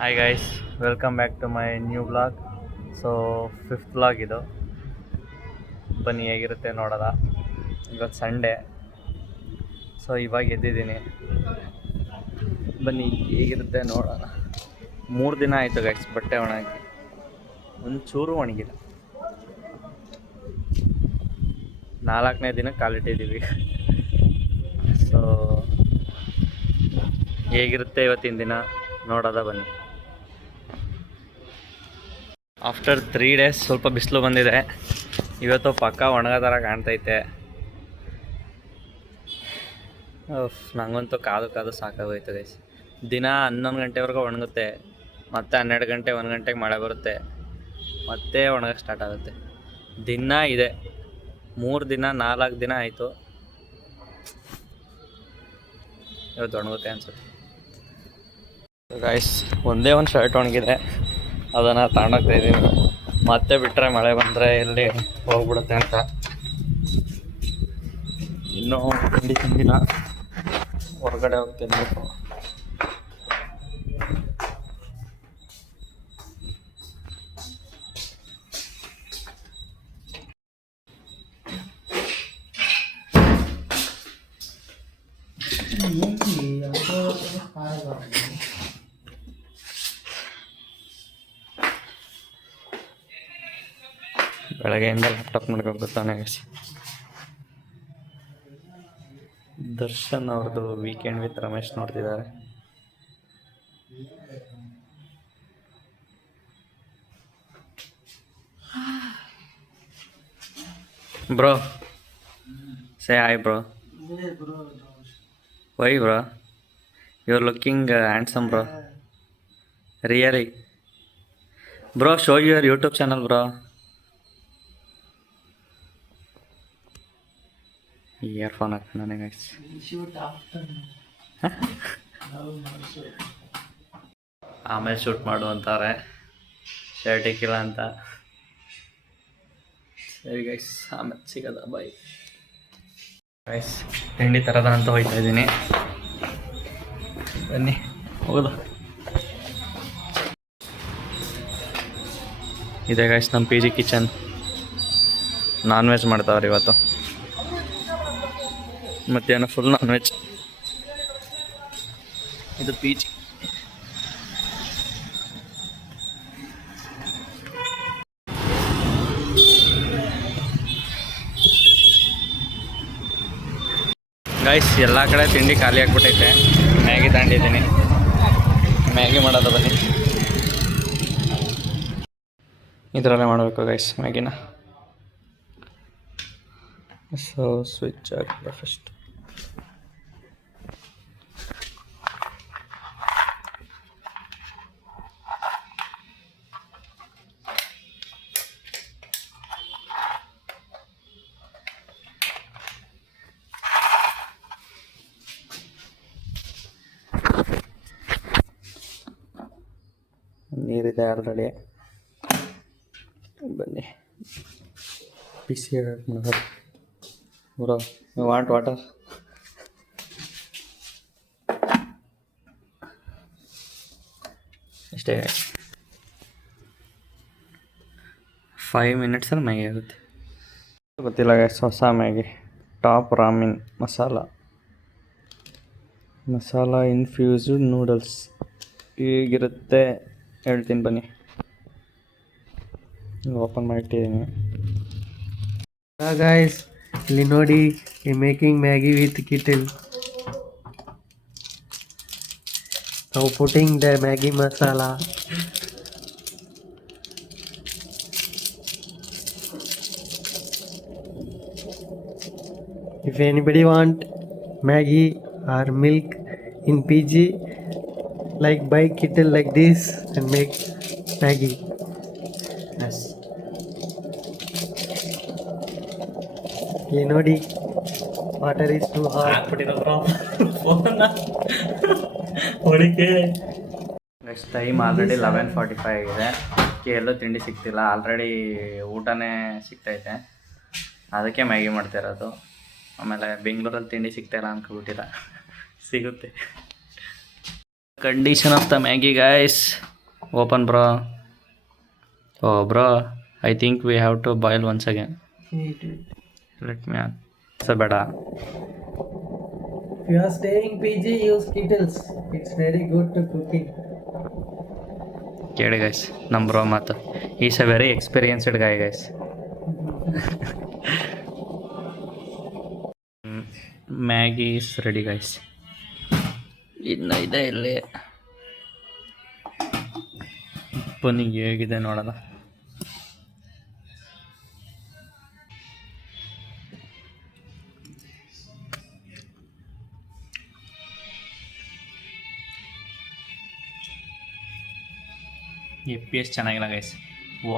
Hi guys, welcome back to my new blog. So fifth blog ಇದು. ಬನ್ನಿ ಹೇಗಿರುತ್ತೆ ನೋಡೋದ. ಇವತ್ತು ಸಂಡೇ, ಸೊ ಇವಾಗ ಎದ್ದಿದ್ದೀನಿ. ಬನ್ನಿ ಹೇಗಿರುತ್ತೆ ನೋಡೋಣ. 3 ದಿನ ಆಯಿತು ಗೈಸ್ ಬಟ್ಟೆ ಒಣಗಿ, ಒಂಚೂರು ಒಣಗಿಲ್ಲ. 4ನೇ ದಿನಕ್ಕೆ ಕಾಲಿಟ್ಟಿದ್ದೀವಿ. ಸೊ ಹೇಗಿರುತ್ತೆ ಇವತ್ತಿನ ದಿನ ನೋಡೋದ ಬನ್ನಿ. ಆಫ್ಟರ್ 3 ಡೇಸ್ ಸ್ವಲ್ಪ ಬಿಸಿಲು ಬಂದಿದೆ. ಇವತ್ತು ಪಕ್ಕ ಒಣಗೋ ಥರ ಕಾಣ್ತೈತೆ. ನನಗಂತೂ ಕಾದು ಸಾಕಾಗೋಯ್ತು ಗೈಸ್. ದಿನ 11 ಗಂಟೆವರೆಗೂ ಒಣಗುತ್ತೆ, ಮತ್ತು 12 ಗಂಟೆ 1 ಗಂಟೆಗೆ ಮಳೆ ಬರುತ್ತೆ, ಮತ್ತೆ ಒಣಗಕ್ಕೆ ಸ್ಟಾರ್ಟ್ ಆಗುತ್ತೆ. ದಿನ ಇದೆ. 3 ದಿನ 4 ದಿನ ಆಯಿತು. ಇವತ್ತು ಒಣಗುತ್ತೆ ಅನ್ಸುತ್ತೆ ಗೈಸ್. ಒಂದೇ ಒಂದು ಶರ್ಟ್ ಒಣಗಿದೆ, ಅದನ್ನು ತಗೊಂಡೋಗ್ತಾ ಇದ್ದೀನಿ. ಮತ್ತೆ ಬಿಟ್ಟರೆ ಮಳೆ ಬಂದರೆ ಎಲ್ಲಿ ಹೋಗ್ಬಿಡುತ್ತೆ ಅಂತ. ಇನ್ನೂ ತಿಂಡಿ ತಿಂದಿಲ್ಲ, ಹೊರಗಡೆ ಹೋಗಿ ತಿನ್ನಬೇಕು. ಬೆಳಗ್ಗೆಯಿಂದ ಲ್ಯಾಪ್ಟಾಪ್ ನೋಡ್ಕೊಂಡು ಬರ್ತಾನೆ. ದರ್ಶನ್ ಅವ್ರದ್ದು ವೀಕೆಂಡ್ ವಿತ್ ರಮೇಶ್ ನೋಡ್ತಿದ್ದಾರೆ. Bro, say hi bro. Why bro, you are looking handsome bro, really bro. Show your YouTube channel bro. Earphone ಹಾಕ್ತಾನೆ ಗೈಸ್. ಆಮೇಲೆ ಶೂಟ್ ಮಾಡು ಅಂತಾರೆ, ಶರ್ಟ್ ಇಕ್ಕಿಲ್ಲ ಅಂತ. ಸರಿ ಗೈಸ್, ಆಮೇಲೆ ಸಿಗೋದ, ಬಾಯ್ ಗೈಸ್. ತಿಂಡಿ ತರದ ಅಂತ ಹೋಗ್ತಾ ಇದ್ದೀನಿ, ಬನ್ನಿ ಹೋಗೋದು. ಇದೆ ಗೈಸ್ ನಮ್ಮ P G kitchen. Non veg ಮಾಡ್ತಾವ್ರಿ ಇವತ್ತು, ಮಧ್ಯಾಹ್ನ ಫುಲ್ ನಾನ್ ವೆಜ್. ಇದು ಪಿ ಜಿ. ಗೈಸ್ ಎಲ್ಲ ಕಡೆ ತಿಂಡಿ ಖಾಲಿ ಆಗಿಬಿಟ್ಟೈತೆ. ಮ್ಯಾಗಿ ತಗೊಂಡಿದ್ದೀನಿ, ಮ್ಯಾಗಿ ಮಾಡೋದು ಬನ್ನಿ. ಇದರಲ್ಲೇ ಮಾಡಬೇಕು ಗೈಸ್ ಮ್ಯಾಗಿನ. ಸೊ ಸ್ವಿಚ್ ಹಾಕಿದೆ ಫಸ್ಟ್. ನೀರಿದೆ ಆಲ್ರೆಡಿ, ಬನ್ನಿ ಬಿಸಿ ಮಾಡೋದು. Bro, you want water? ಅಷ್ಟೇ, 5 ಮಿನಿಟ್ಸಲ್ಲಿ ಮ್ಯಾಗಿ ಆಗುತ್ತೆ. ಗೊತ್ತಿಲ್ಲ ಗೈಸ್, ಹೊಸ Maggi. Top ramen masala infused noodles ಹೇಗಿರುತ್ತೆ ಹೇಳ್ತೀನಿ ಬನ್ನಿ. ಓಪನ್ ಮಾಡಿಟ್ಟಿದ್ದೀನಿ. ಗೈಸ್, ಇಲ್ಲಿ ನೋಡಿ, making Maggi with kettle. Now putting the Maggi masala. If anybody want Maggi or milk in PG, like buy kettle like this and make Maggi. Yes. You know, water is too hot. Next time already 11:45 ಆಗಿದೆ. ಎಲ್ಲೂ ತಿಂಡಿ ಸಿಗ್ತಿಲ್ಲ. Already ಊಟನೇ ಸಿಗ್ತೈತೆ, ಅದಕ್ಕೆ Maggi ಮಾಡ್ತಾ ಇರೋದು. ಆಮೇಲೆ ಬೆಂಗಳೂರಲ್ಲಿ ತಿಂಡಿ ಸಿಗ್ತಾಯಿಲ್ಲ ಅನ್ಕೊಬಿಟ್ಟಿಲ್ಲ, ಸಿಗುತ್ತೆ. Condition of the Maggi guys. Open, bro. Oh, bro. I think we have to boil once again. Wait, wait. Let me answer better. If you are staying PG, use kettles. It's very good to cooking. ಕೇಳಿ guys ನಮ್ಮ bro ಮಾತು. Is a very experienced guy guys. Maggi is ready guys. ಇನ್ನು ಇದೆ ಇಲ್ಲಿ. ಬನ್ನಿ ಹೇಗಿದೆ ನೋಡೋಣ. FPS ಚೆನ್ನಾಗಿಲ್ಲ ಗೈಸ್.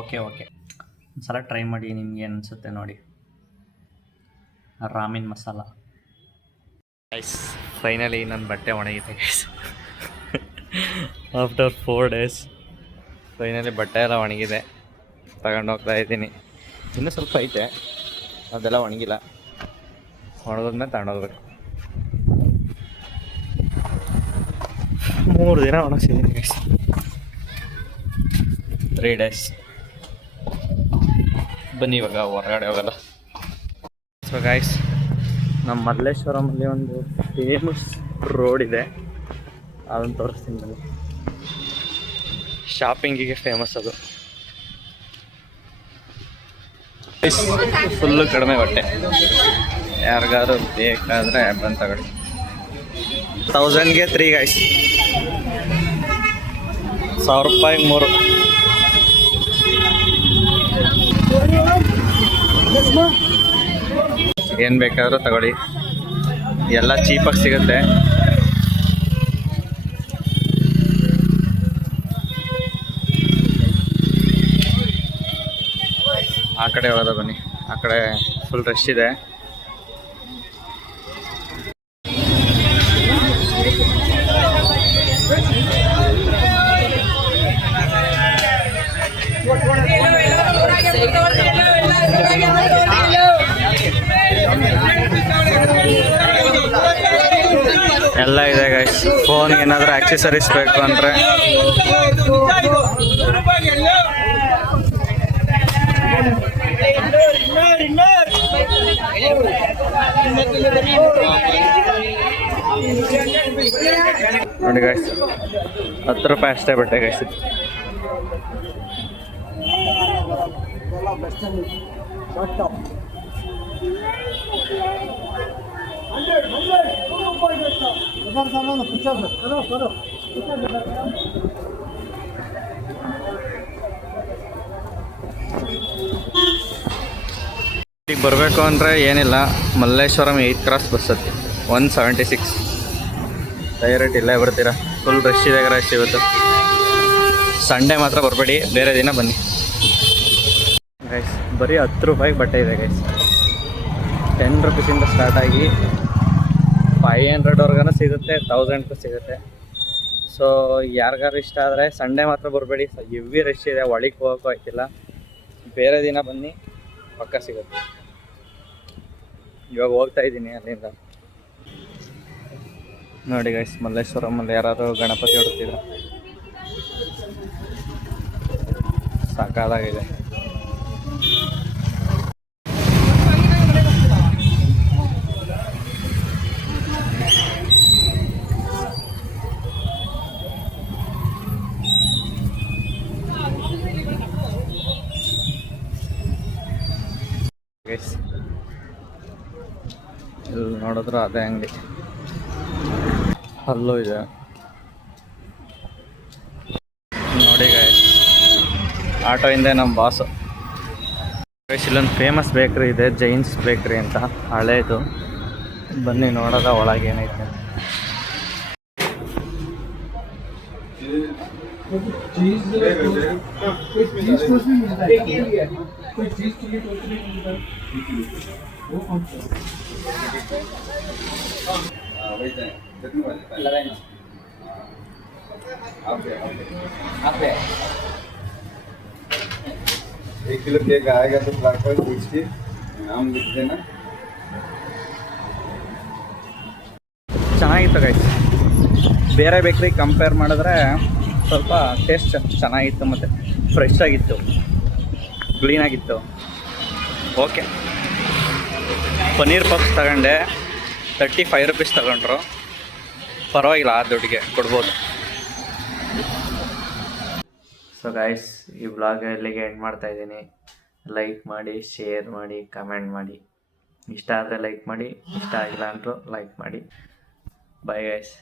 ಓಕೆ ಒಂದ್ಸಲ ಟ್ರೈ ಮಾಡಿ, ನಿಮ್ಗೆ ಅನಿಸುತ್ತೆ ನೋಡಿ. ರಾಮಿನ್ ಮಸಾಲ ಗೈಸ್. ಫೈನಲಿ ನನ್ನ ಬಟ್ಟೆ ಒಣಗಿದೆ ಗೈಸ್. ಆಫ್ಟರ್ 4 days ಫೈನಲಿ ಬಟ್ಟೆ ಎಲ್ಲ ಒಣಗಿದೆ. ತಗೊಂಡು ಹೋಗ್ತಾ ಇದ್ದೀನಿ. ಇನ್ನೂ ಸ್ವಲ್ಪ ಐತೆ, ಅದೆಲ್ಲ ಒಣಗಿಲ್ಲ. ಒಣಗಿದ್ಮೇಲೆ ತಗೊಂಡೋಗ್ಬೇಕು. 3 ದಿನ ಒಣಗಿಸಿದ್ದೀನಿ ಗೈಸ್. 3 days. ಬನ್ನಿ ಇವಾಗ ಹೊರಗಡೆ ಹೋಗಲ್ಲ. ಸೊ ಗೈಸ್, ನಮ್ಮ ಮಲ್ಲೇಶ್ವರಮಲ್ಲಿ ಒಂದು ಫೇಮಸ್ ರೋಡ್ ಇದೆ, ಅದನ್ನು ತೋರಿಸ್ತೀನಿ ಬನ್ನಿ. ಶಾಪಿಂಗಿಗೆ ಫೇಮಸ್ ಅದು. ಫುಲ್ಲು ಕಡಿಮೆ ಬಟ್ಟೆ, ಯಾರಿಗಾದ್ರು ಬೇಕಾದರೆ ಬಂದು ತಗೊಳ್ಳಿ. 1000ಗೆ 3 ಗೈಸ್. 1000 ರೂಪಾಯಿಗೆ 3. ಏನು ಬೇಕಾದರೂ ತಗೊಳ್ಳಿ, ಎಲ್ಲ ಚೀಪಾಗಿ ಸಿಗುತ್ತೆ. ಆ ಕಡೆ ಹೋಗೋದ ಬನ್ನಿ, ಆ ಕಡೆ ಫುಲ್ ರಶ್ ಇದೆ. ಎಲ್ಲ ಇದೆ ಗೈಸ್. ಫೋನ್ಗೆ ಏನಾದರೂ ಆಕ್ಸೆಸರೀಸ್ ಬೇಕು ಅಂದರೆ ನೋಡಿ ಗೈಸ್, 10 ರೂಪಾಯಿ ಅಷ್ಟೇ ಬಟ್ಟೆ ಗೈಸ್. ಈಗ ಬರಬೇಕು ಅಂದರೆ ಏನಿಲ್ಲ, ಮಲ್ಲೇಶ್ವರಂ 8th ಕ್ರಾಸ್ ಬಸ್ ಹತ್ತಿ 176 ಡೈರೆಕ್ಟ್ ಇಲ್ಲೇ ಬರ್ತೀರಾ. ಫುಲ್ ರಶ್ ಇದೆ ರಶ್. ಇವತ್ತು ಸಂಡೇ ಮಾತ್ರ ಬರಬೇಡಿ, ಬೇರೆ ದಿನ ಬನ್ನಿ ಗೈಸ್. ಬರೀ 10 ರೂಪಾಯಿಗೆ ಬಟ್ಟೆ ಇದೆ ಗೈಸ್. 10 ರೂಪೀಸಿಂದ ಸ್ಟಾರ್ಟ್ ಆಗಿ 500ವರೆಗೂ ಸಿಗುತ್ತೆ, 1000ಗೂ ಸಿಗುತ್ತೆ. ಸೊ ಯಾರಿಗಾರು ಇಷ್ಟ ಆದರೆ ಸಂಡೇ ಮಾತ್ರ ಬರಬೇಡಿ, ಹೆವಿ ರಶ್ ಇದೆ, ಒಳಗೆ ಹೋಗೋಕ್ಕೂ ಆಯ್ತಿಲ್ಲ. ಬೇರೆ ದಿನ ಬನ್ನಿ, ಪಕ್ಕ ಸಿಗುತ್ತೆ. ಇವಾಗ ಹೋಗ್ತಾ ಇದ್ದೀನಿ ಅಲ್ಲಿಂದ. ನೋಡಿ ಗೈಸ್, ಮಲ್ಲೇಶ್ವರಮಲ್ಲಿ ಯಾರಾದರೂ ಗಣಪತಿ ಹೊಡ್ತಿದ್ರು, ಸಾಕಾಗಿದೆ. ಗೈಸ್ ಇಲ್ಲಿ ನೋಡಿದ್ರು ಅದೇ ಅಂಗಡಿ, ಅಲ್ಲೂ ಇದೆ ನೋಡಿ ಗೈಸ್. ಆಟೋ ಹಿಂದೆ ನಮ್ಮ ಬಾಸು ಗೈಸ್. ಇಲ್ಲೊಂದು ಫೇಮಸ್ ಬೇಕ್ರಿ ಇದೆ, ಜೈನ್ಸ್ ಬೇಕ್ರಿ ಅಂತ, ಹಳೇದು. ಬನ್ನಿ ನೋಡೋದ ಒಳಗೆ ಏನೈತೆ. एक किलो केक आएगा तो फ्लैट पर पूछ के नाम लिख देना. ಚೆನ್ನಾಗಿತ್ತು ಗೈಸ್. ಬೇರೆ ಬೇಕ್ರಿಗೆ ಕಂಪೇರ್ ಮಾಡಿದ್ರೆ ಸ್ವಲ್ಪ ಟೇಸ್ಟ್ ಚೆನ್ನಾಗಿತ್ತು ಮತ್ತು ಫ್ರೆಶ್ ಆಗಿತ್ತು, ಕ್ಲೀನಾಗಿತ್ತು. ಓಕೆ. ಪನ್ನೀರ್ ಪಫ್ಸ್ ತಗೊಂಡೆ, 35 ರುಪೀಸ್ ತಗೊಂಡ್ರು. ಪರವಾಗಿಲ್ಲ, ಆ ದುಡ್ಡಿಗೆ ಕೊಡ್ಬೋದು. ಸೊ ಗೈಸ್, ಈ ವ್ಲಾಗ್ ಇಲ್ಲಿಗೆ ಎಂಡ್ ಮಾಡ್ತಾಯಿದ್ದೀನಿ. ಲೈಕ್ ಮಾಡಿ, ಶೇರ್ ಮಾಡಿ, ಕಮೆಂಟ್ ಮಾಡಿ. ಇಷ್ಟ ಆದರೆ ಲೈಕ್ ಮಾಡಿ, ಇಷ್ಟ ಆಗಿಲ್ಲ ಅಂದರೂ ಲೈಕ್ ಮಾಡಿ. Bye guys.